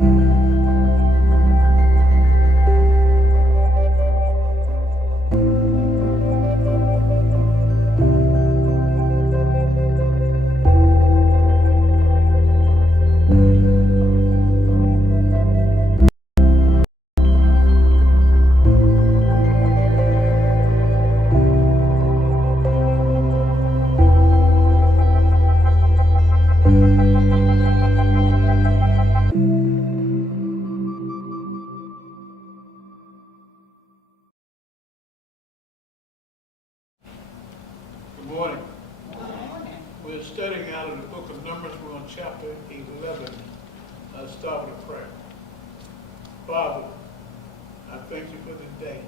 Good morning. We're studying out of the book of Numbers. We're on chapter 11. Let's start with a prayer. Father, I thank you for this day.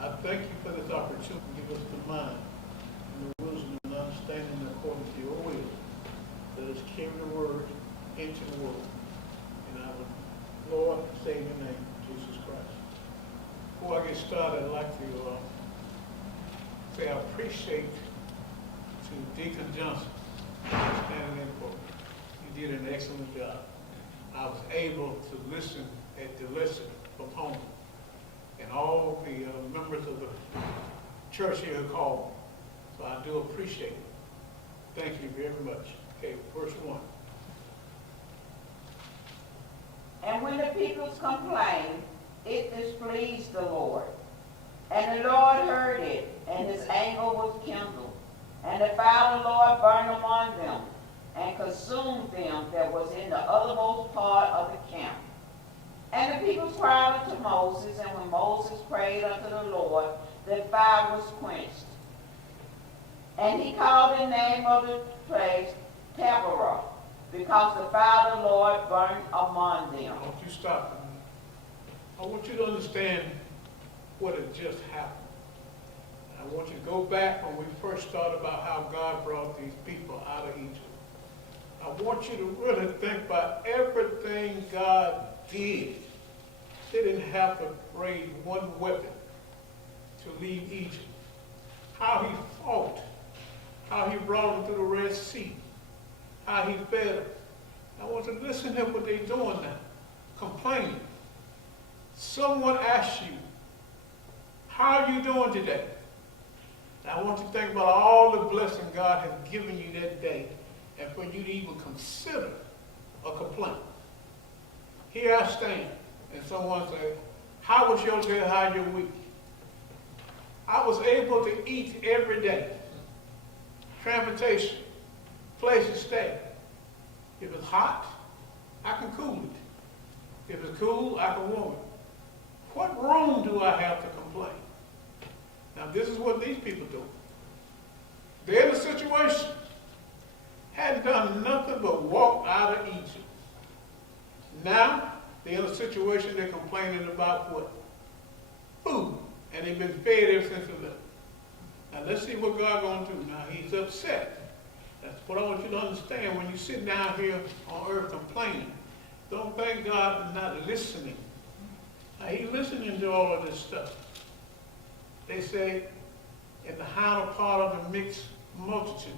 I thank you for this opportunity to give us the mind and the wisdom and understanding according to your will. Let us carry the word into the world. In our Lord and Savior name, Jesus Christ. Before I get started, I'd like to say I appreciate to Deacon Johnson standing in for me. He did an excellent job. I was able to listen at the lesson from home. And all the members of the church here called. So I do appreciate it. Thank you very much. Okay, verse 1. And when the peoples complained, it displeased the Lord. And the Lord heard it, and his anger was kindled. And the fire of the Lord burned among them, and consumed them that was in the uttermost part of the camp. And the people cried unto Moses, and when Moses prayed unto the Lord, the fire was quenched. And he called the name of the place Taberah, because the fire of the Lord burned among them. I want you to stop. I want you to understand what had just happened. I want you to go back when we first started about how God brought these people out of Egypt. I want you to really think about everything God did. They didn't have to raise one weapon to leave Egypt. How he fought, how he brought them through the Red Sea, how he fed them. I want you to listen to what they're doing now, complaining. Someone asked you, how are you doing today? Now, I want you to think about all the blessing God has given you that day and for you to even consider a complaint. Here I stand, and someone said, how was your day, how your week? I was able to eat every day. Transportation, place to stay. If it's hot, I can cool it. If it's cool, I can warm it. What room do I have to complain? Now, this is what these people do. They're in a situation, hadn't done nothing but walk out of Egypt. Now, they're in a situation they're complaining about what? Food. And they've been fed ever since they left. Now, let's see what God's going to do. Now, he's upset. That's what I want you to understand. When you sit down here on earth complaining, don't think God is not listening. Now, he's listening to all of this stuff. They say, in the hinder part of the mixed multitude.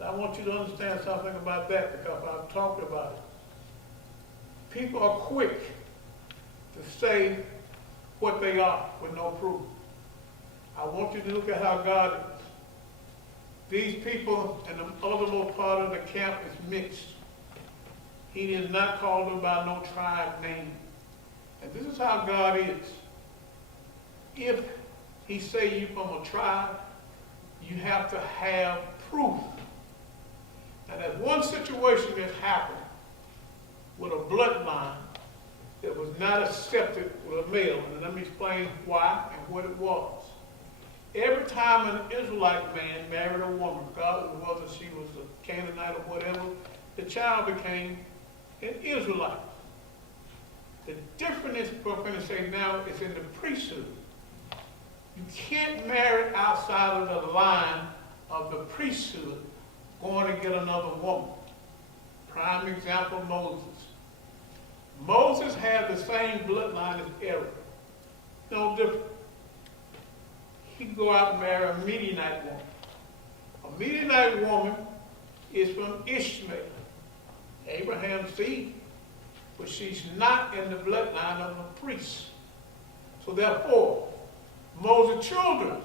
I want you to understand something about that because I've talked about it. People are quick to say what they are with no proof. I want you to look at how God is. These people in the othermost part of the camp is mixed. He did not call them by no tribe name. And this is how God is. If he say you from a tribe, you have to have proof. And there's one situation that happened with a bloodline that was not accepted with a male. And let me explain why and what it was. Every time an Israelite man married a woman, regardless of whether she was a Canaanite or whatever, the child became an Israelite. The difference, we're going to say now, is in the priesthood. You can't marry outside of the line of the priesthood going to get another woman. Prime example, Moses. Moses had the same bloodline as Aaron. No different. He could go out and marry a Midianite woman. A Midianite woman is from Ishmael, Abraham's seed. but she's not in the bloodline of a priest. So therefore, Moses' children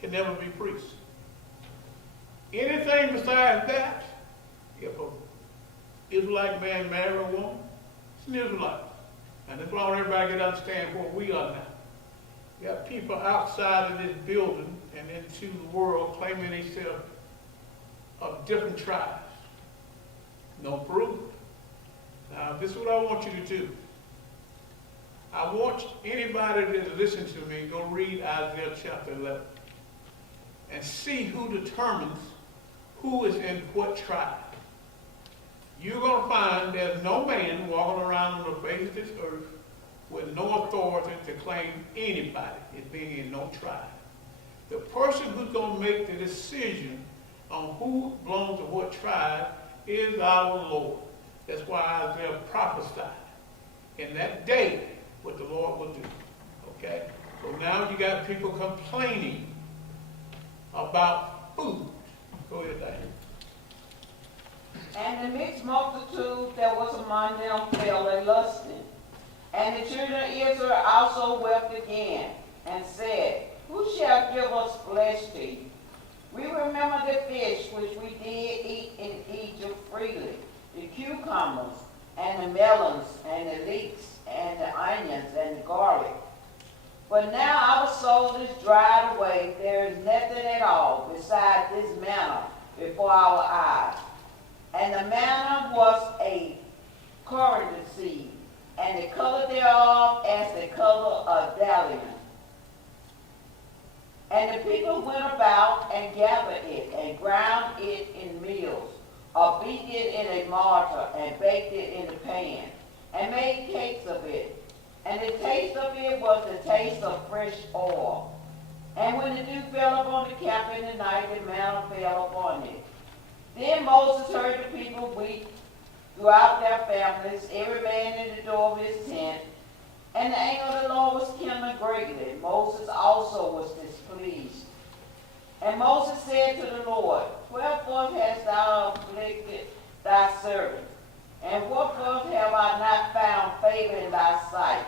can never be priests. Anything besides that, if an Israelite man marry a woman, it's an Israelite. And that's why everybody can understand where we are now. You have people outside of this building and into the world claiming themselves of different tribes. No proof. Now, this is what I want you to do. I want anybody that listens to me, go read Isaiah chapter 11 and see who determines who is in what tribe. You're going to find there's no man walking around on the face of this earth with no authority to claim anybody as being in no tribe. The person who's going to make the decision on who belongs to what tribe is our Lord. That's why Isaiah prophesied in that day what the Lord will do. Okay? So now you got people complaining about food. Go ahead, Diane. And the mixed multitude that was among them fell a lusting. And the children of Israel also wept again, and said, Who shall give us flesh to eat? We remember the fish which we did eat in Egypt freely, the cucumbers, and the melons, and the leeks, and the onions, and the garlic. But now our soul is dried away. There is nothing at all beside this manna before our eyes. And the manna was a coriander seed, and the color thereof as the color of bdellium. And the people went about and gathered it, and ground it in mills, or beat it in a mortar, and baked it in a pan, and made cakes of it. And the taste of it was the taste of fresh oil. And when the dew fell upon the camp in the night, the manna fell upon it. Then Moses heard the people weep throughout their families, every man in the door of his tent. And the anger of the Lord was kindled greatly. Moses also was displeased. And Moses said to the Lord, Wherefore hast thou afflicted thy servant? And wherefore have I not found favor in thy sight,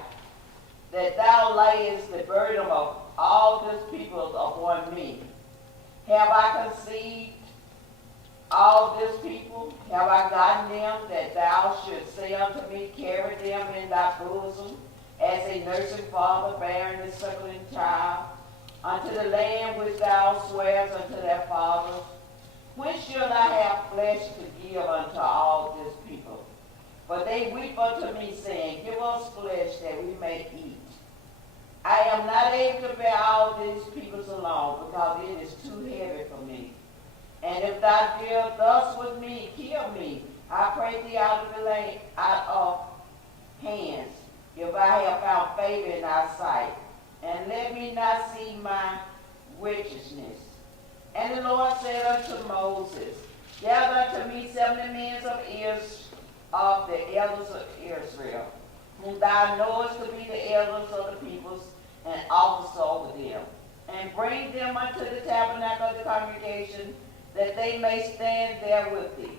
that thou layest the burden of all this people upon me? Have I conceived all this people? Have I gotten them, that thou shouldst say unto me, Carry them in thy bosom, as a nursing father bearing a suckling child, unto the land which thou swearest unto their fathers? When should I have flesh to give unto all this people? But they weep unto me, saying, Give us flesh that we may eat. I am not able to bear all these peoples alone, because it is too heavy for me. And if thou deal thus with me, kill me, I pray thee out of hands, if I have found favor in thy sight, and let me not see my righteousness. And the Lord said unto Moses, Gather unto me 70 men of the elders of Israel, whom thou knowest to be the elders of the peoples, and officers over them, and bring them unto the tabernacle of the congregation, that they may stand there with thee.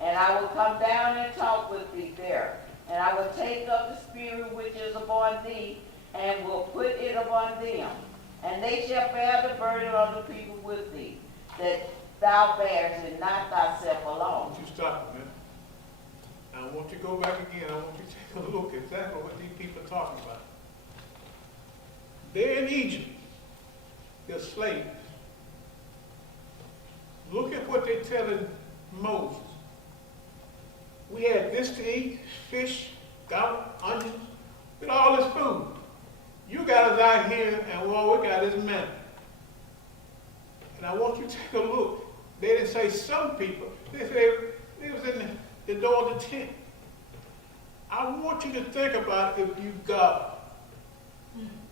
And I will come down and talk with thee there. And I will take up the spirit which is upon thee, and will put it upon them. And they shall bear the burden of the people with thee, that thou bearest it not thyself I alone. want you to stop a minute. I want you to go back again. I want you to take a look at exactly what these people are talking about. They're in Egypt. They're slaves. Look at what they're telling Moses. We had this to eat, fish, garlic, onions, with all this food. You got us out here, and all we got is manna. And I want you to take a look. They didn't say some people. They said they was in the door of the tent. I want you to think about if you God.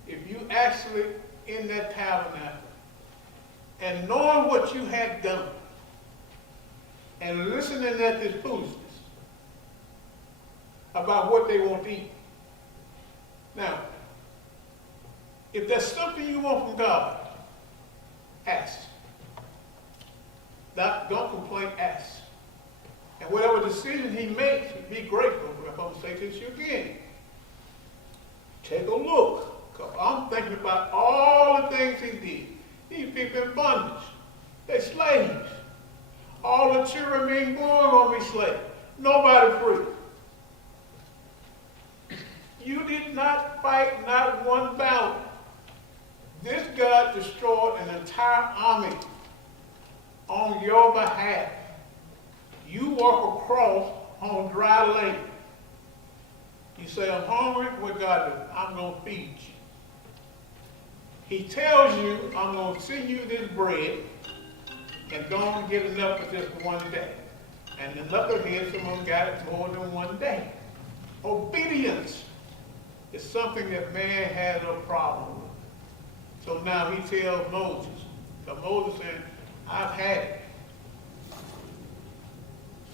If you actually in that tabernacle, and knowing what you had done, and listening at this foolishness about what they want to eat. Now, if there's something you want from God, ask. Don't complain, ask. And whatever decision he makes, be grateful. I'm going to say this to you again. Take a look. 'Cause I'm thinking about all the things he did. These people in bondage. They're slaves. All the children being born going to be slaves. Nobody free. You did not fight not one battle. This God destroyed an entire army on your behalf. You walk across on dry land. You say, I'm hungry. What God do? I'm going to feed you. He tells you, I'm going to send you this bread and don't get enough for just one day. And the knuckleheads, some of them got it more than one day. Obedience is something that man has a problem with. So now he tells Moses. So Moses said, I've had it.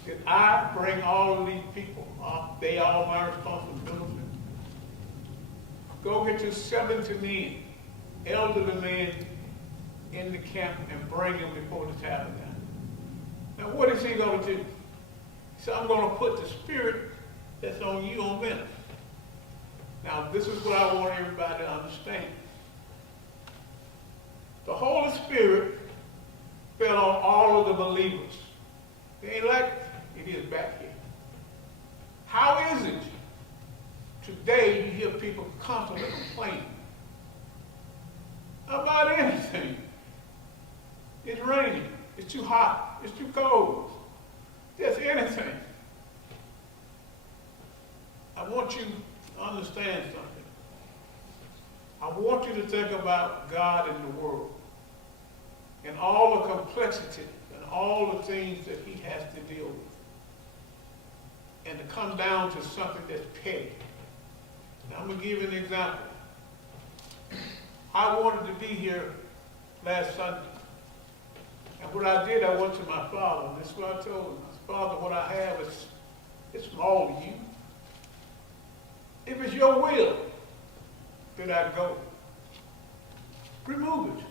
Did I bring all of these people up? They all my responsibility. Go get your 70 men, elderly men in the camp and bring them before the tabernacle. Now what is he going to do? He said, I'm going to put the spirit that's on you on them. Now this is what I want everybody to understand. The Holy Spirit fell on all of the believers. It ain't like it is back here. How is it today you hear people constantly complaining about anything? It's raining. It's too hot. It's too cold. Just anything. I want you to understand something. I want you to think about God in the world and all the complexity and all the things that he has to deal with. And to come down to something that's petty. Now, I'm going to give you an example. I wanted to be here last Sunday. And what I did, I went to my father, and this is what I told him. I said, Father, what I have is it's small to you. If it's your will that I go, remove it.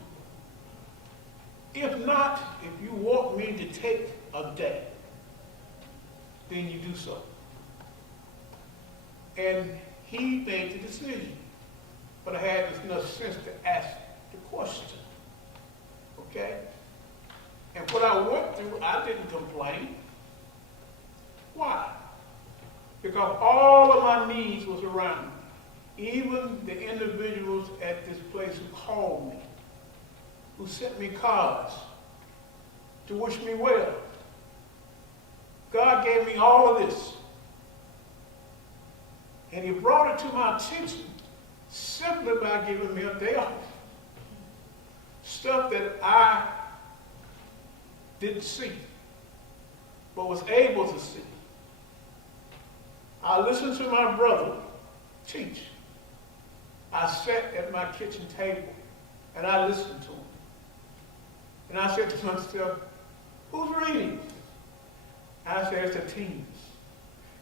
If not, if you want me to take a day, then you do so. And he made the decision. But I had enough sense to ask the question. Okay? And what I went through, I didn't complain. Why? Because all of my needs was around me. Even the individuals at this place who called me, who sent me cards to wish me well. God gave me all of this. And he brought it to my attention simply by giving me a day off. Stuff that I didn't see, but was able to see. I listened to my brother teach. I sat at my kitchen table and I listened to him. And I said to myself, who's reading? I said, it's the teens.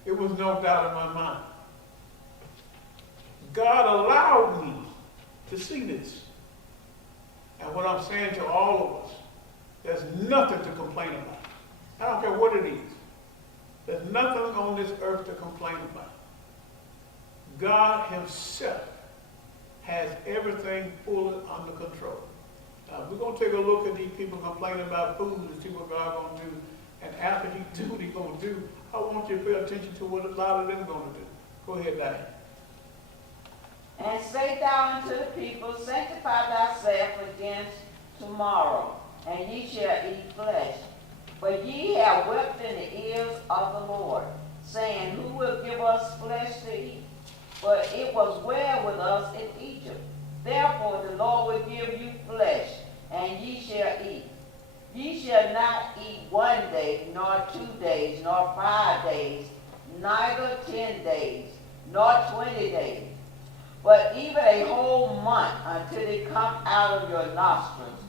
It was no doubt in my mind. God allowed me to see this. And what I'm saying to all of us, there's nothing to complain about. I don't care what it is. There's nothing on this earth to complain about. God himself has everything fully under control. Now, we're going to take a look at these people complaining about food and see what God's going to do. And after he do what he's going to do, I want you to pay attention to what a lot of them are going to do. Go ahead, Diane. And say thou unto the people, sanctify thyself against tomorrow, and ye shall eat flesh. For ye have wept in the ears of the Lord, saying, who will give us flesh to eat? For it was well with us in Egypt. Therefore the Lord will give you flesh, and ye shall eat. Ye shall not eat 1 day, nor 2 days, nor 5 days, neither 10 days, nor 20 days, but even a whole month until it come out of your nostrils,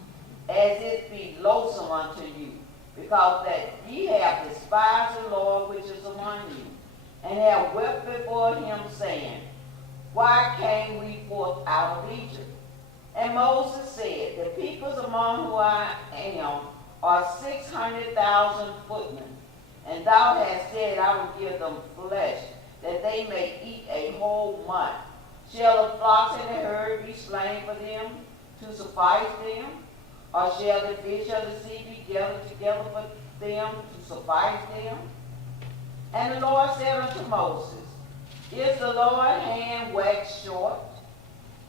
as it be loathsome unto you, because that ye have despised the Lord which is among you, and have wept before him, saying, why came we forth out of Egypt? And Moses said, the peoples among whom I am are 600,000 footmen, And thou hast said, I will give them flesh, that they may eat a whole month. Shall the flocks and the herd be slain for them to suffice them? Or shall the fish of the sea be gathered together for them to suffice them? And the Lord said unto Moses, Is the Lord's hand waxed short?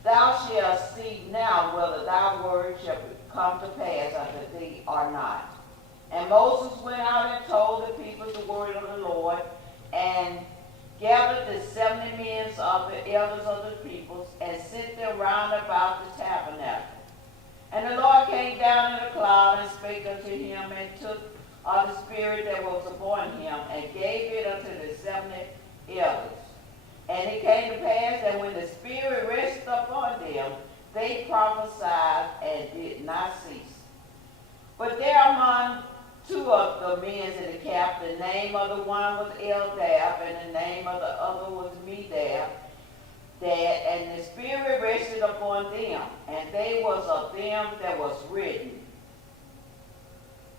Thou shalt see now whether thy word shall come to pass unto thee or not. And Moses went out and told the people the word of the Lord, and gathered the 70 men of the elders of the peoples, and sent them round about the tabernacle. And the Lord came down in a cloud and spake unto him, and took of the spirit that was upon him, and gave it unto the 70 elders. And it came to pass that when the spirit rested upon them, they prophesied and did not cease. But there among two of the men in the camp, the name of the one was Eldab, and the name of the other was Medab, and the spirit rested upon them, and they was of them that was written,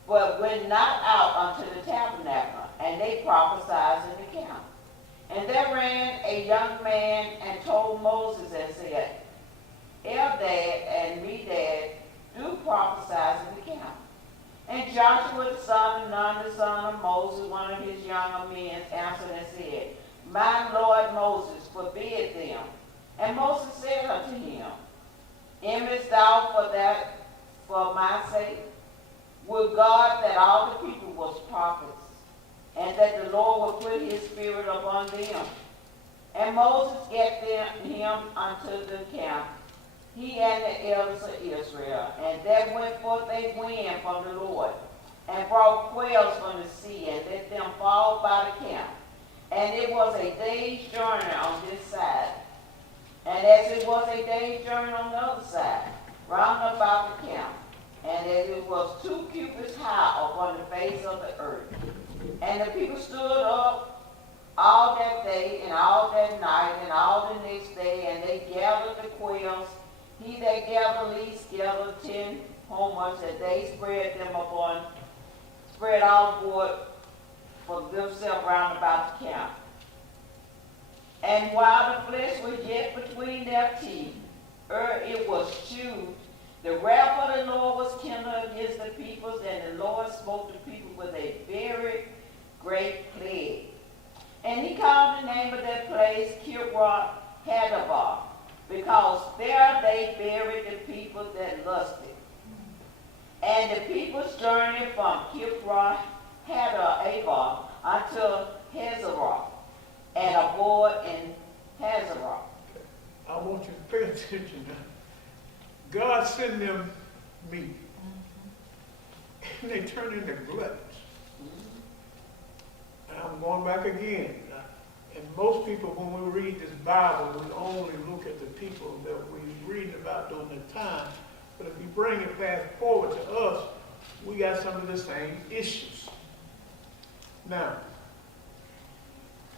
but went not out unto the tabernacle, and they prophesied in the camp. And there ran a young man and told Moses and said, Eldad and Medad do prophesy in the camp. And Joshua the son of Nun, the son of Moses, one of his younger men, answered and said, My Lord Moses, forbid them. And Moses said unto him, Imest thou for my sake? Would God that all the people was prophets, and that the Lord would put his spirit upon them. And Moses gat him unto the camp, he and the elders of Israel. And there went forth a wind from the Lord, and brought quails from the sea, and let them fall by the camp. And it was a day's journey on this side, and as it was a day's journey on the other side, round about the camp, and as it was 2 cubits high upon the face of the earth. And the people stood up all that day, and all that night, and all the next day, and they gathered the quails. He that gathered least gathered 10 homers, and they spread all board for themselves round about the camp. And while the flesh was yet between their teeth, ere it was chewed, the wrath of the Lord was kindled against the peoples, and the Lord smote the people with a very great plague. And he called the name of that place Kibroth Hattaavah, because there they buried the people that lusted. And the people journeyed from Kibroth Hattaavah unto Hazeroth, and abode in Hazeroth. I want you to pay attention now. God sent them meat, and they turned into gluttons. And I'm going back again. And most people, when we read this Bible, we only look at the people that we're reading about during the time. But if you bring it fast forward to us, we got some of the same issues. Now,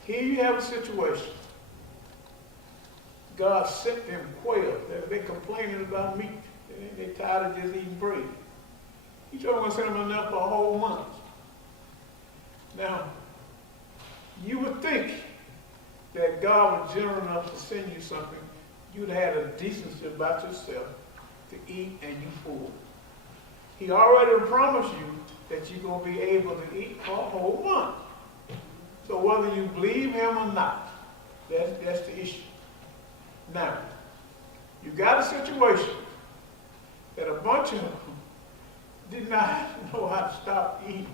here you have a situation. God sent them quail. They're complaining about meat. They're tired of just eating bread. He told them to send them enough for a whole month. Now, you would think that God was generous enough to send you something. You'd have a decency about yourself to eat and you full. He already promised you that you're going to be able to eat for a whole month. So whether you believe him or not, that's the issue. Now, you got a situation that a bunch of them did not know how to stop eating.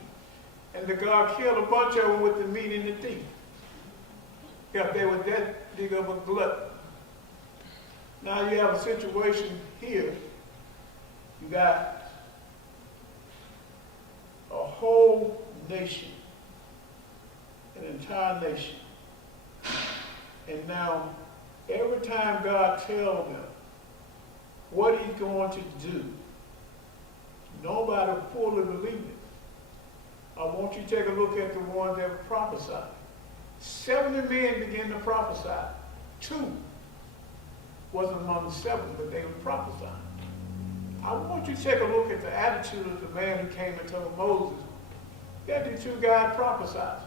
And the God killed a bunch of them with the meat in the teeth. If they were that big of a glutton. Now you have a situation here. You got a whole nation, an entire nation. And now, every time God tells them what he's going to do, nobody fully believes it. I want you to take a look at the one that prophesied. 70 men began to prophesy. 2 wasn't among the 7, but they were prophesying. I want you to take a look at the attitude of the man who came and told Moses, Then the two guys prophesied.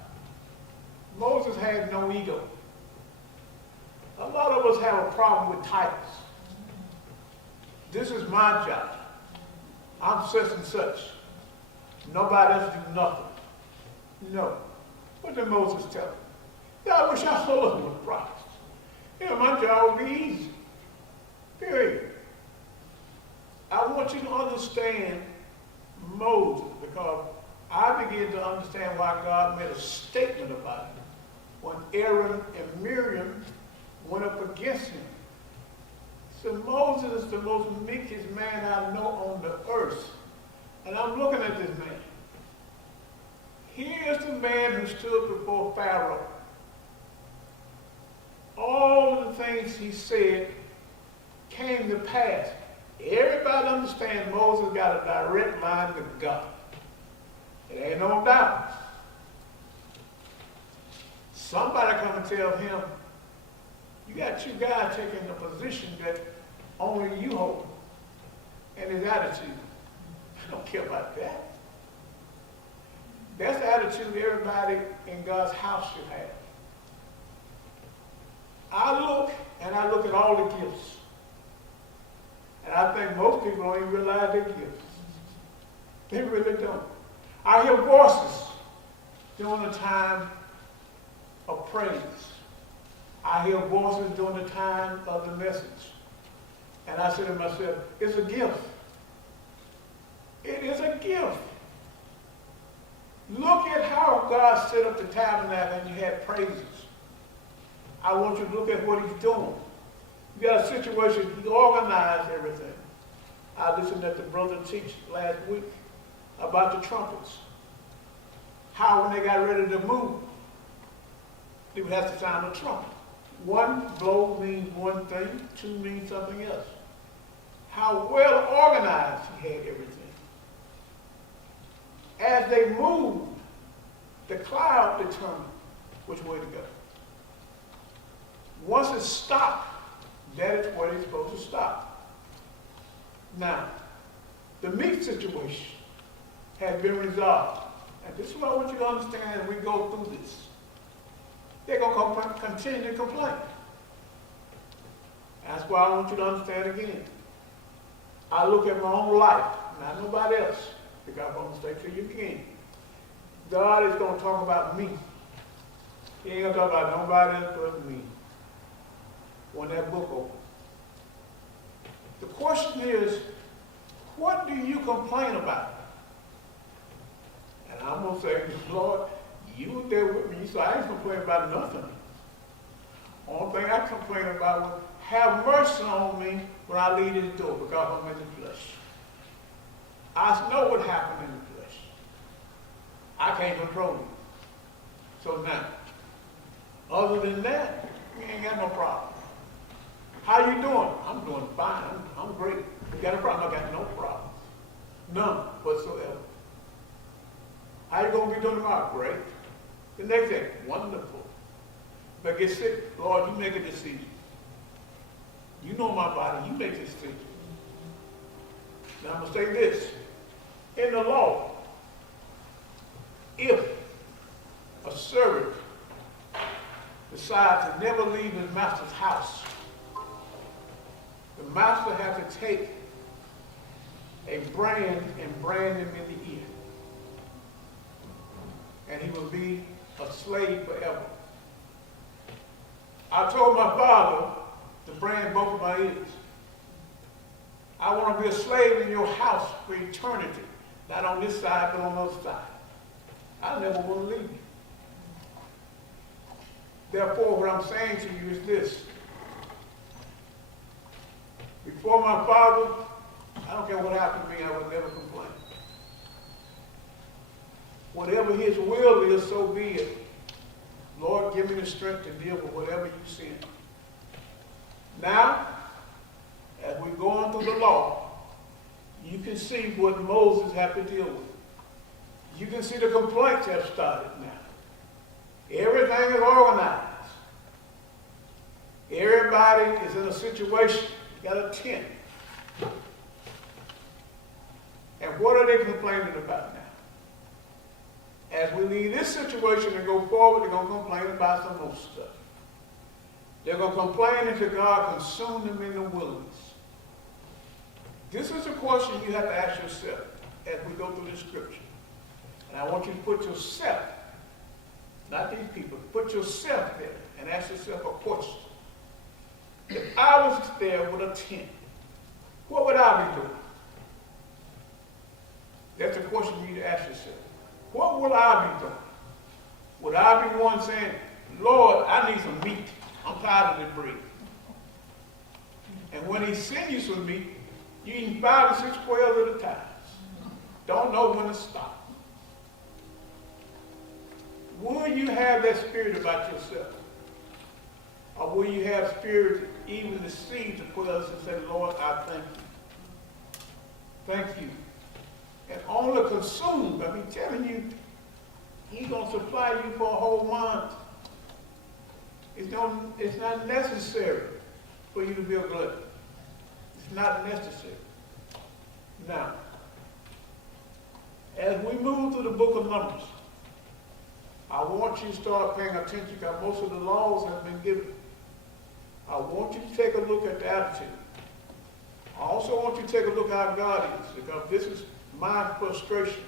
Moses had no ego. A lot of us have a problem with titles. This is my job. I'm such and such. Nobody else do nothing. No. What did Moses tell him? Yeah, I wish I was a prophet. Yeah, my job would be easy. Period. I want you to understand Moses because I began to understand why God made a statement about it when Aaron and Miriam went up against him. So Moses is the most meekest man I know on the earth. And I'm looking at this man. Here's the man who stood before Pharaoh. All of the things he said came to pass. Everybody understands Moses got a direct line to God. It ain't no doubt. Somebody come and tell him, you got two guys taking a position that only you hold. And his attitude, I don't care about that. That's the attitude everybody in God's house should have. I look at all the gifts. And I think most people don't even realize their gifts. They really don't. I hear voices during the time of praise. I hear voices during the time of the message. And I say to myself, it's a gift. It is a gift. Look at how God set up the tabernacle and you had praises. I want you to look at what he's doing. You got a situation, he organized everything. I listened to the brother teach last week about the trumpets. How when they got ready to move, they would have to sound a trumpet. One blow means one thing, two means something else. How well organized he had everything. As they moved, the cloud determined which way to go. Once it stopped, that is where it's supposed to stop. Now, the meat situation has been resolved. And this is what I want you to understand as we go through this. They're going to continue to complain. That's why I want you to understand again. I look at my own life, not nobody else, because I'm going to say to you again. God is going to talk about me. He ain't going to talk about nobody else but me. When that book opens. The question is, what do you complain about? And I'm going to say, Lord, you were there with me, so I ain't complaining about nothing. Only thing I complain about was, have mercy on me when I leave this door because I'm in the flesh. I know what happened in the flesh. I can't control it. So now, other than that, we ain't got no problem. How you doing? I'm doing fine. I'm great. You got a problem? I got no problem. None whatsoever. How you going to be doing tomorrow? Great. The next day, wonderful. But get sick, Lord, you make a decision. You know my body. You make this decision. Now I'm going to say this. In the law, if a servant decides to never leave his master's house, the master has to take a brand and brand him in the ear. And he will be a slave forever. I told my father to brand both of my ears. I want to be a slave in your house for eternity. Not on this side, but on the other side. I never want to leave you. Therefore, what I'm saying to you is this. Before my father, I don't care what happened to me, I would never complain. Whatever his will is, so be it. Lord, give me the strength to deal with whatever you send. Now, as we go on through the law, you can see what Moses had to deal with. You can see the complaints have started now. Everything is organized. Everybody is in a situation. You got a tent. And what are they complaining about now? As we leave this situation and go forward, they're going to complain about some more stuff. They're going to complain until God consumed them in the wilderness. This is a question you have to ask yourself as we go through this scripture. And I want you to put yourself, not these people, put yourself there and ask yourself a question. If I was there with a tent, what would I be doing? That's a question you need to ask yourself. What would I be doing? Would I be one saying, Lord, I need some meat. I'm tired of this bread. And when he sends you some meat, you eat 5 to 6 quails at a time. Don't know when to stop. Will you have that spirit about yourself? Or will you have spirit even to see the quails and say, Lord, I thank you. Thank you. And only consumed. I mean, telling you, he's going to supply you for a whole month. It's not necessary for you to be a glutton. It's not necessary. Now, as we move through the book of Numbers, I want you to start paying attention because most of the laws have been given. I want you to take a look at the attitude. I also want you to take a look at how God is, because this is my frustration.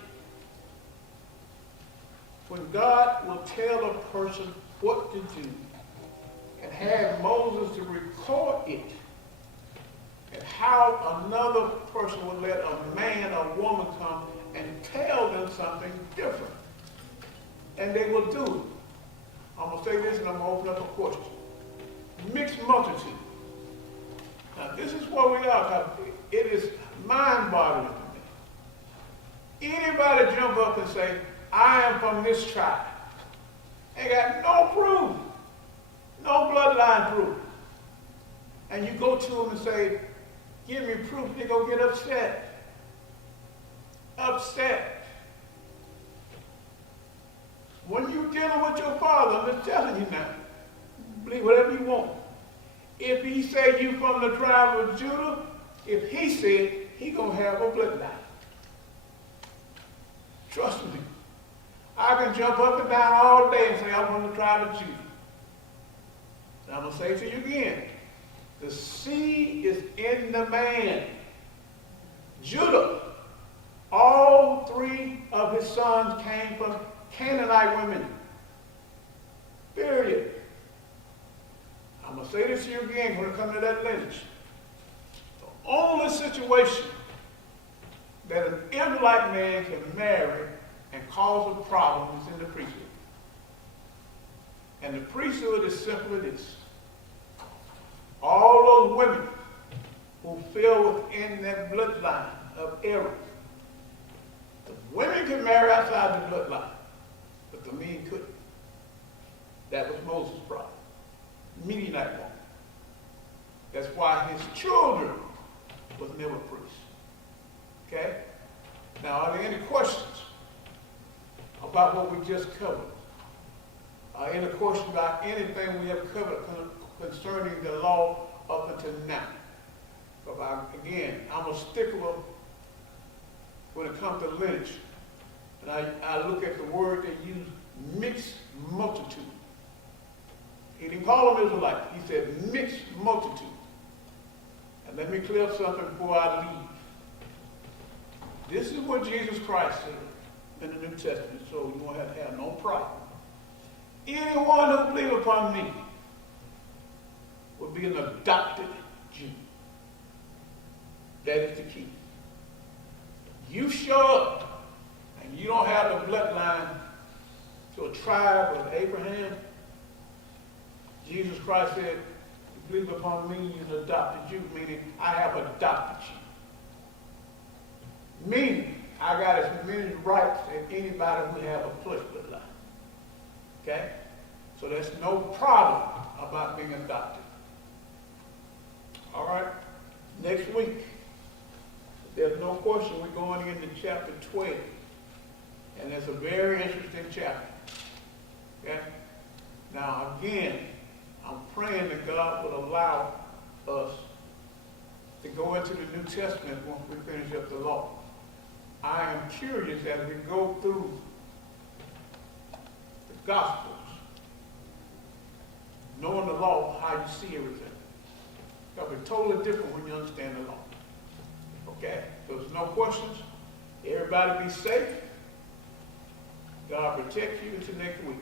When God will tell a person what to do and have Moses to record it, and how another person would let a man or woman come and tell them something different. And they will do it. I'm going to say this and I'm going to open up a question. Mixed multitude. Now this is where we are. It is mind-boggling to me. Anybody jump up and say, I am from this tribe. Ain't got no proof. No bloodline proof. And you go to them and say, give me proof, they're going to get upset. Upset. When you're dealing with your father, I'm just telling you now, believe whatever you want. If he say you from the tribe of Judah, if he said, he going to have a bloodline. Trust me. I can jump up and down all day and say I'm from the tribe of Judah. And I'm going to say to you again, the seed is in the man. Judah, all 3 of his sons came from Canaanite women. Period. I'm going to say this to you again when it comes to that lineage. The only situation that an Israelite man can marry and cause a problem is in the priesthood. And the priesthood is simply this. All those women who fell within that bloodline of Aaron. The women can marry outside the bloodline, but the men couldn't. That was Moses' problem. Midianite woman. That's why his children was never priests. Okay? Now, are there any questions about what we just covered? Any questions about anything we have covered concerning the law up until now? But I'm a stickler when it comes to lineage. And I look at the word they use, mixed multitude. He didn't call them Israelites. He said mixed multitude. And let me clear up something before I leave. This is what Jesus Christ said in the New Testament, so you won't have to have no problem. Anyone who believes upon me will be an adopted Jew. That is the key. You show up and you don't have the bloodline to a tribe of Abraham. Jesus Christ said, you believe upon me, you're an adopted Jew, meaning I have adopted you. Meaning, I got as many rights as anybody who have a flesh bloodline. Okay? So there's no problem about being adopted. All right? Next week, there's no question we're going into chapter 12. And it's a very interesting chapter. Okay? Now, again, I'm praying that God will allow us to go into the New Testament once we finish up the law. I am curious as we go through Gospels. Knowing the law, how you see everything. That'll be totally different when you understand the law. Okay? So there's no questions. Everybody be safe. God protect you until next week.